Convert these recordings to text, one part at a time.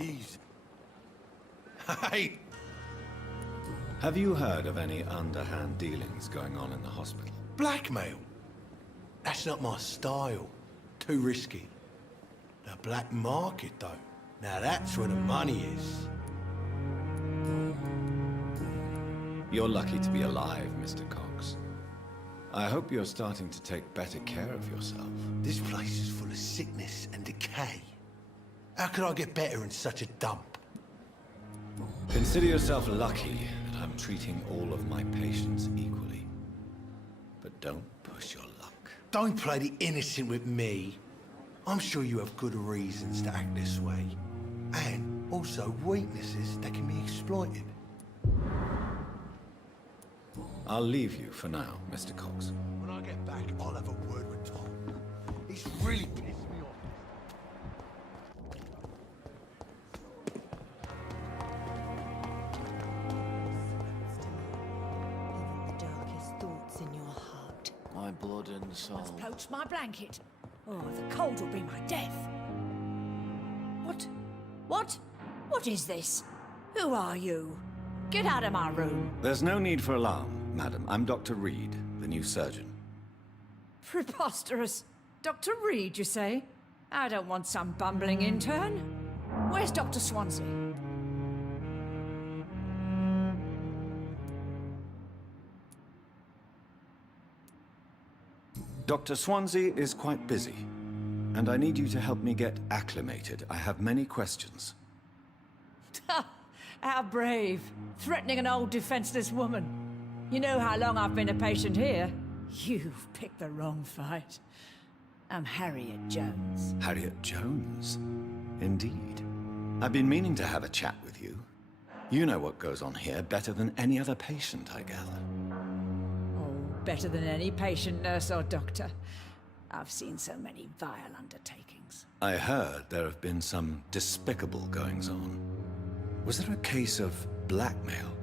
Jesus. Hey! Have you heard of any underhand dealings going on in the hospital? Blackmail? That's not my style. Too risky. The black market, though. Now that's where the money is. You're lucky to be alive, Mr. Cox. I hope you're starting to take better care of yourself. This place is full of sickness and decay. How could I get better in such a dump? Consider yourself lucky that I'm treating all of my patients equally. But don't push your luck. Don't play the innocent with me. I'm sure you have good reasons to act this way. And also weaknesses that can be exploited. I'll leave you for now, Mr. Cox. When I get back, I'll have a word with Tom. He's really pissed me off. Even the darkest thoughts in your heart. My blood and soul. Has poached my blanket. Oh, the cold will be my death. What? What? What is this? Who are you? Get out of my room. There's no need for alarm, madam. I'm Dr. Reed, the new surgeon. Preposterous. Dr. Reed, you say? I don't want some bumbling intern. Where's Dr. Swansea? Dr. Swansea is quite busy, and I need you to help me get acclimated. I have many questions. How brave. Threatening an old defenseless woman. You know how long I've been a patient here? You've picked the wrong fight. I'm Harriet Jones. Harriet Jones? Indeed. I've been meaning to have a chat with you. You know what goes on here better than any other patient, I gather. Oh, better than any patient, nurse or doctor. I've seen so many vile undertakings. I heard there have been some despicable goings-on. Was there a case of blackmail?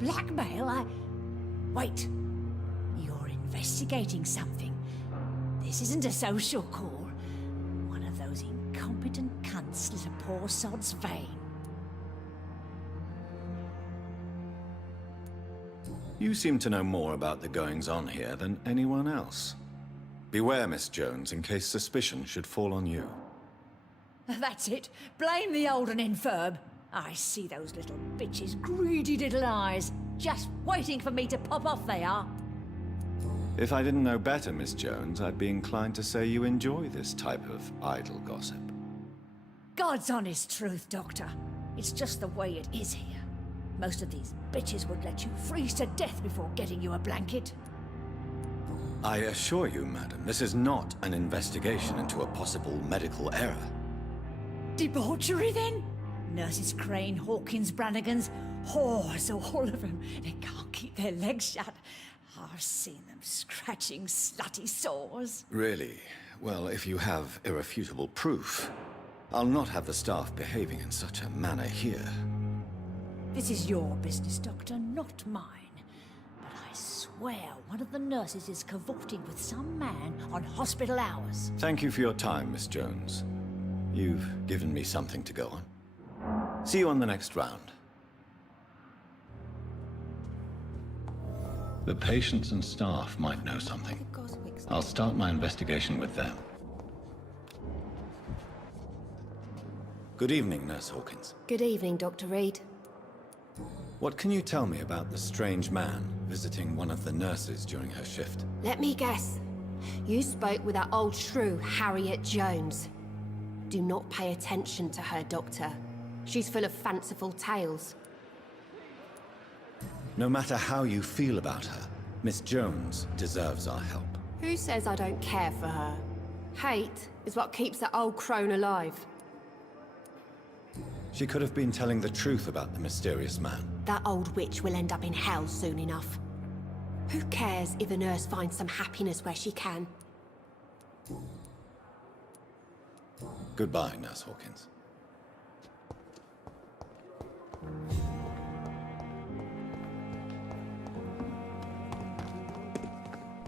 Blackmail? Wait. You're investigating something. This isn't a social call. One of those incompetent cunts slit a poor sod's vein. You seem to know more about the goings-on here than anyone else. Beware, Miss Jones, in case suspicion should fall on you. That's it. Blame the old and infirm. I see those little bitches' greedy little eyes. Just waiting for me to pop off, they are. If I didn't know better, Miss Jones, I'd be inclined to say you enjoy this type of idle gossip. God's honest truth, Doctor. It's just the way it is here. Most of these bitches would let you freeze to death before getting you a blanket. I assure you, madam, this is not an investigation into a possible medical error. Debauchery, then? Nurses Crane, Hawkins, Brannigans, whores, all of them. They can't keep their legs shut. I've seen them scratching slutty sores. Really? Well, if you have irrefutable proof, I'll not have the staff behaving in such a manner here. This is your business, Doctor, not mine. But I swear one of the nurses is cavorting with some man on hospital hours. Thank you for your time, Miss Jones. You've given me something to go on. See you on the next round. The patients and staff might know something. I'll start my investigation with them. Good evening, Nurse Hawkins. Good evening, Dr. Reed. What can you tell me about the strange man visiting one of the nurses during her shift? Let me guess. You spoke with that old shrew, Harriet Jones. Do not pay attention to her, Doctor. She's full of fanciful tales. No matter how you feel about her, Miss Jones deserves our help. Who says I don't care for her? Hate is what keeps that old crone alive. She could have been telling the truth about the mysterious man. That old witch will end up in hell soon enough. Who cares if a nurse finds some happiness where she can? Goodbye, Nurse Hawkins.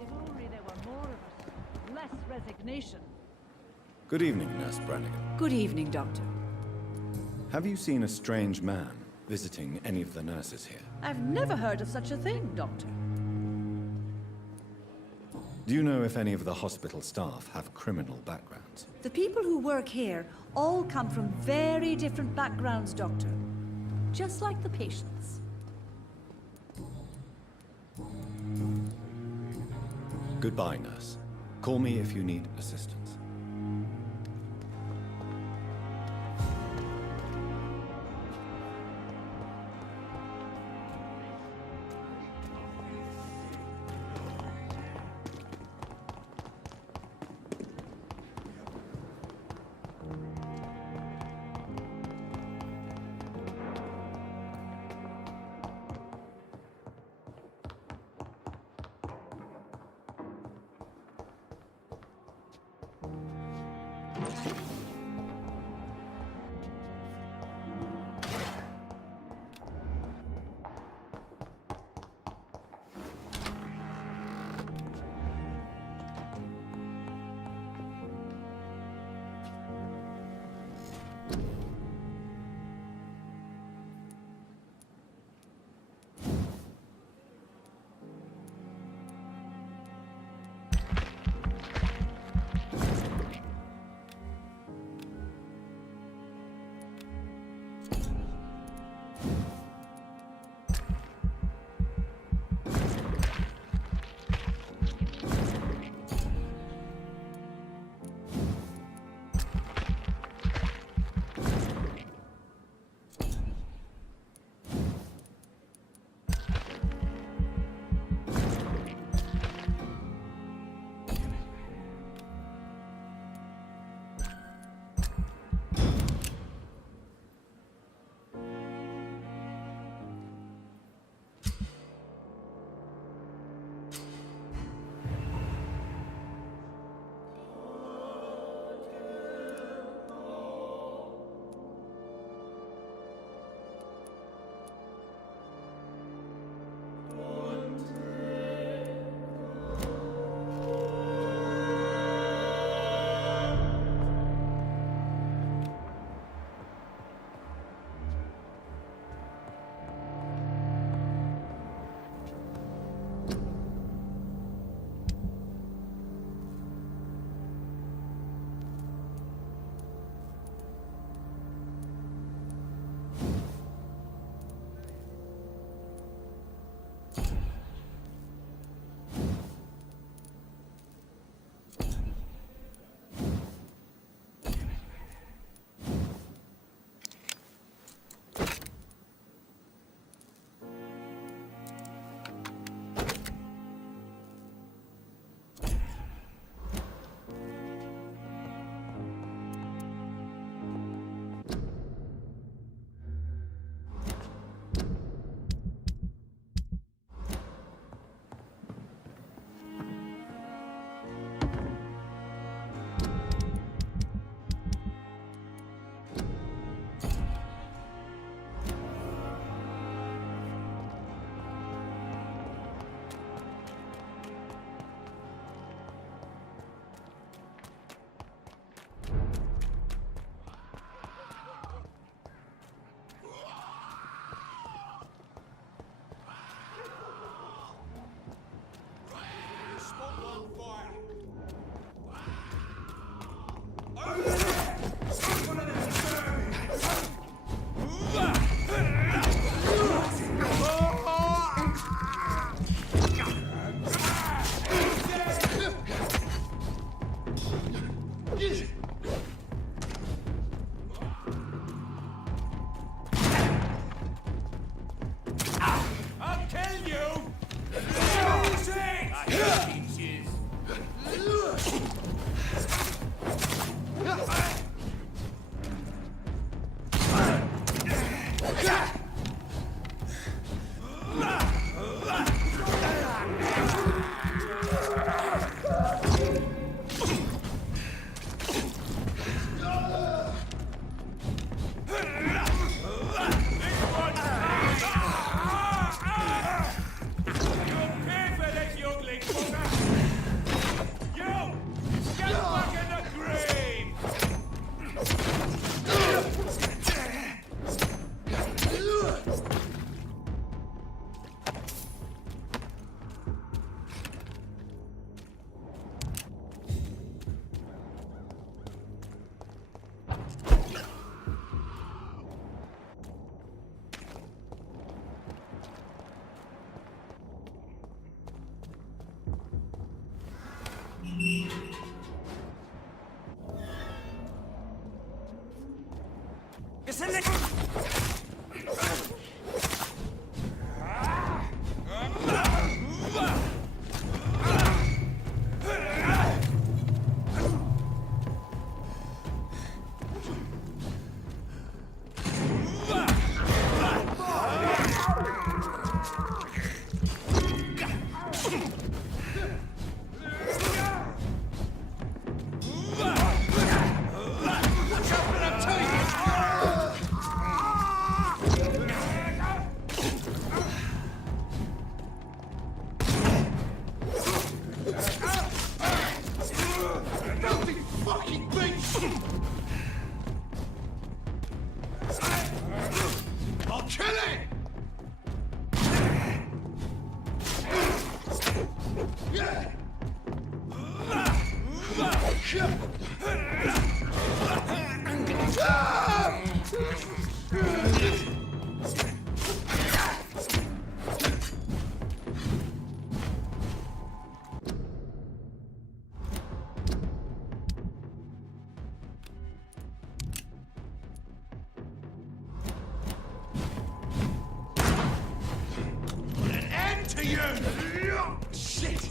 If only there were more of us. Less resignation. Good evening, Nurse Brannigan. Good evening, Doctor. Have you seen a strange man visiting any of the nurses here? I've never heard of such a thing, Doctor. Do you know if any of the hospital staff have criminal backgrounds? The people who work here all come from very different backgrounds, Doctor. Just like the patients. Goodbye, nurse. Call me if you need assistance. Kill it! Yeah! Put an end to you! Shit!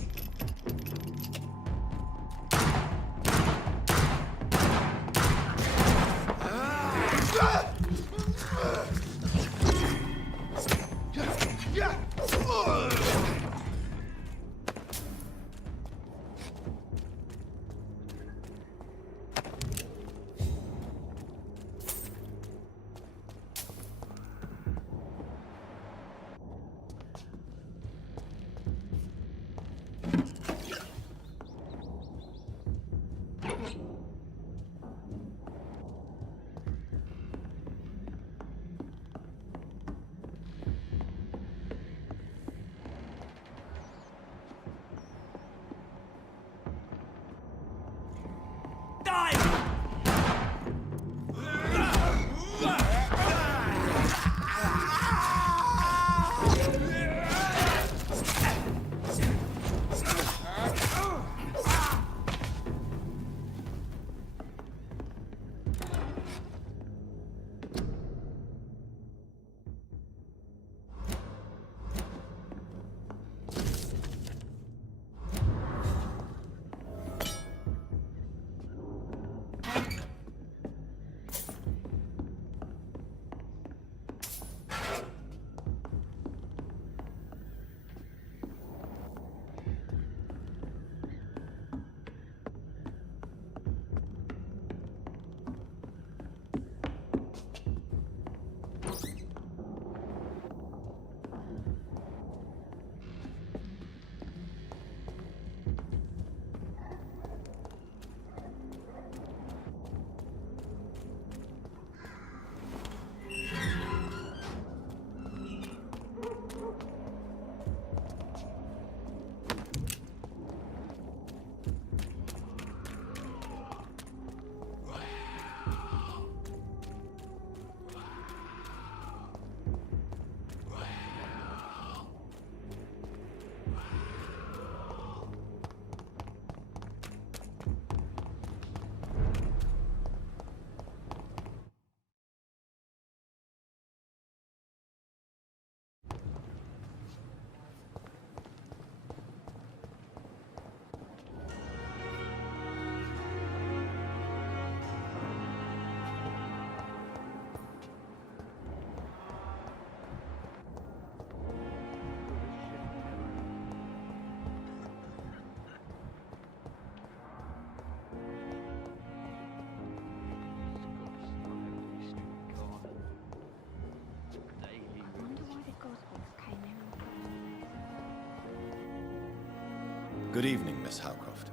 Good evening, Miss Howcroft.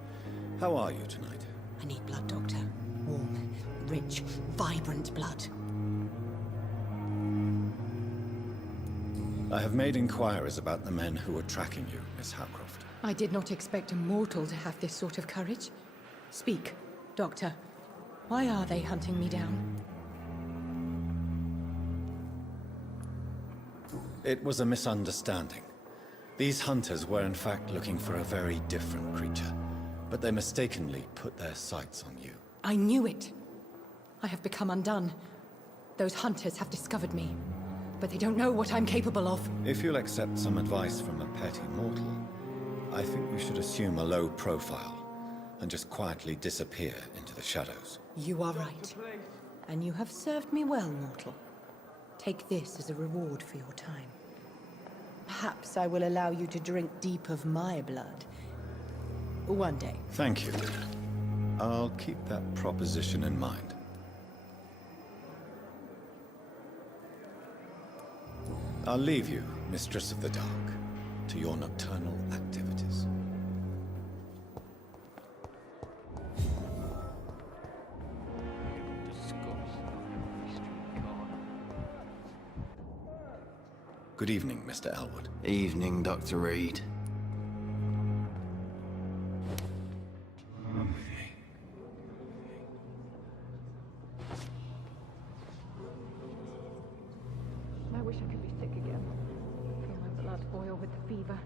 How are you tonight? I need blood, Doctor. Warm, rich, vibrant blood. I have made inquiries about the men who were tracking you, Miss Howcroft. I did not expect a mortal to have this sort of courage. Speak, Doctor. Why are they hunting me down? It was a misunderstanding. These hunters were in fact looking for a very different creature, but they mistakenly put their sights on you. I knew it. I have become undone. Those hunters have discovered me, but they don't know what I'm capable of. If you'll accept some advice from a petty mortal, I think you should assume a low profile and just quietly disappear into the shadows. You are right. And you have served me well, mortal. Take this as a reward for your time. Perhaps I will allow you to drink deep of my blood. One day. Thank you. I'll keep that proposition in mind. I'll leave you, Mistress of the Dark, to your nocturnal activities. Good evening, Mr. Elwood. Evening, Dr. Reed. I wish I could be sick again. Feel my blood boil with the fever.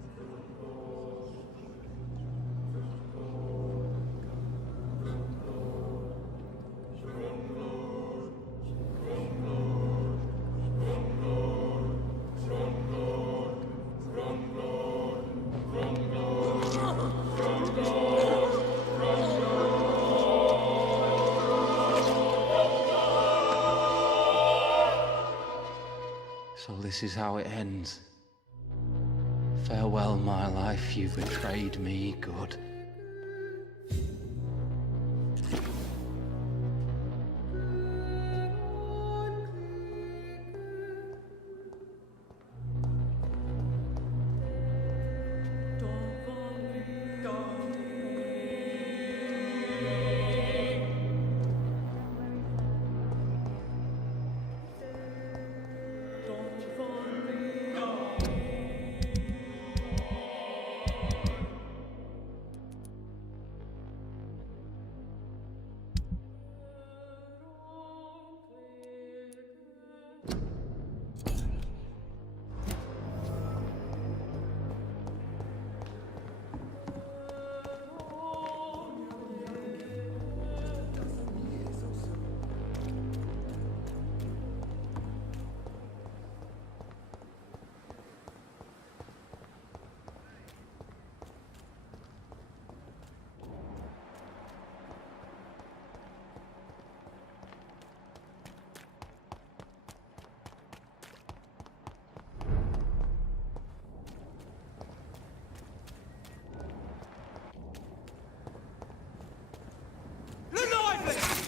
So this is how it ends. Farewell, my life, you betrayed me, good.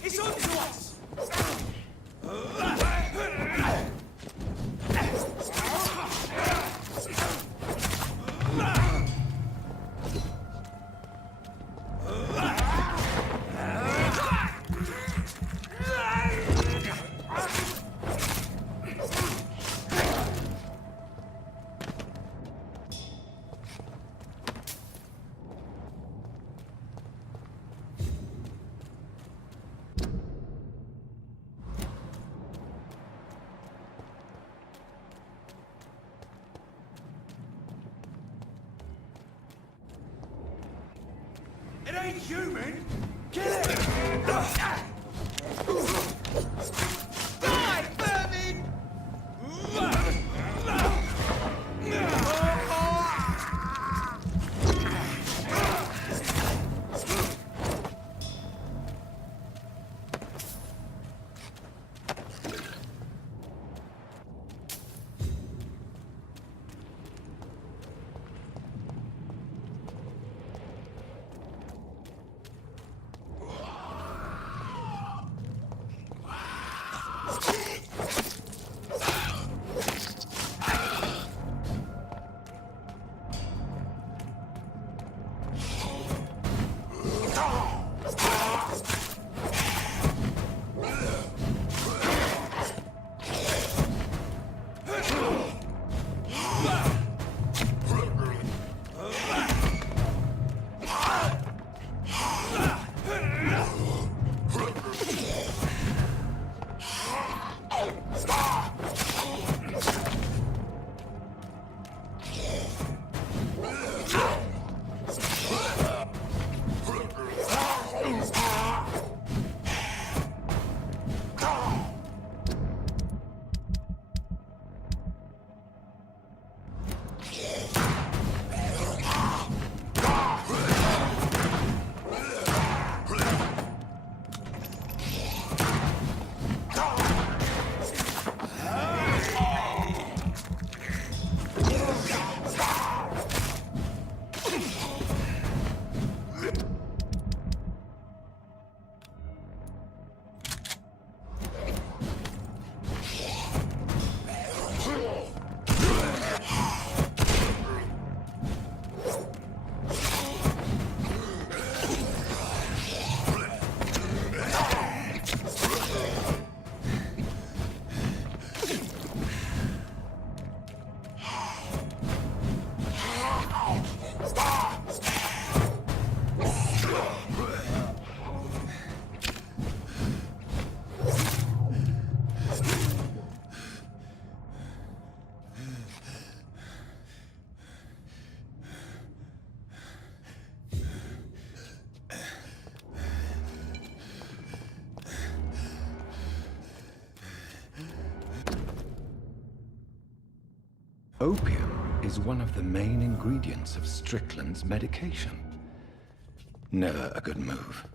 It's on to us! It ain't human! Kill it! Die, vermin! Opium is one of the main ingredients of Strickland's medication. Never a good move.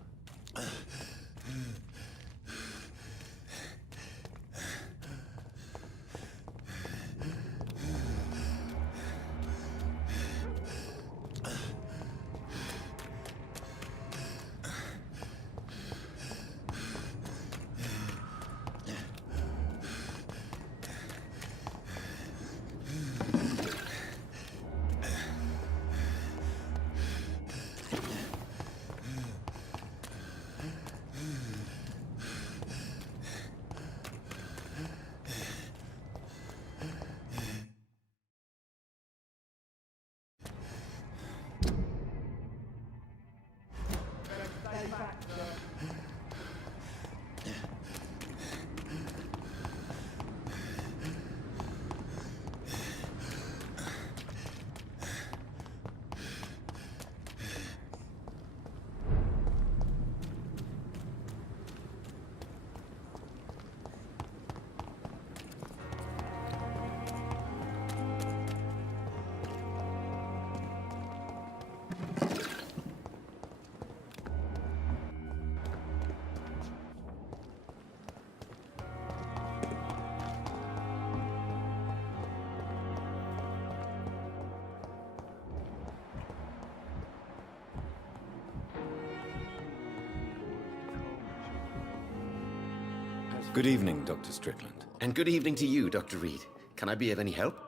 Good evening, Dr. Strickland. And good evening to you, Dr. Reed. Can I be of any help?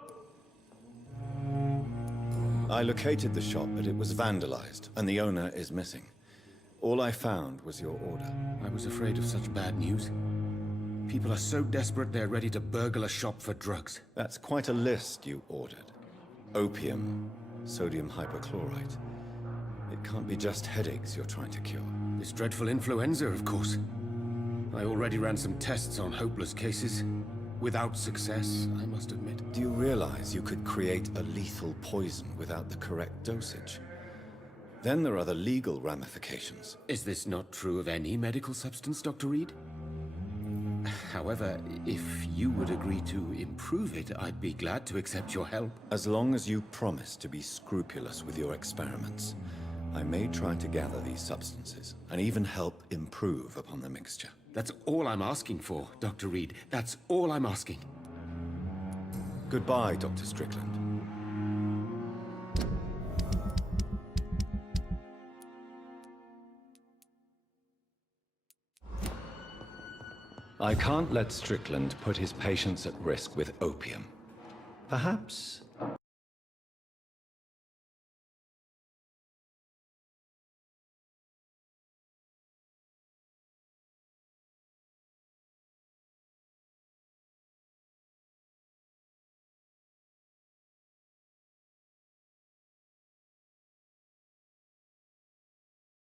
I located the shop, but it was vandalized, and the owner is missing. All I found was your order. I was afraid of such bad news. People are so desperate they're ready to burgle a shop for drugs. That's quite a list you ordered. Opium, sodium hypochlorite. It can't be just headaches you're trying to cure. This dreadful influenza, of course. I already ran some tests on hopeless cases. Without success, I must admit. Do you realize you could create a lethal poison without the correct dosage? Then there are the legal ramifications. Is this not true of any medical substance, Dr. Reed? However, if you would agree to improve it, I'd be glad to accept your help. As long as you promise to be scrupulous with your experiments, I may try to gather these substances, and even help improve upon the mixture. That's all I'm asking for, Dr. Reed. That's all I'm asking. Goodbye, Dr. Strickland. I can't let Strickland put his patients at risk with opium. Perhaps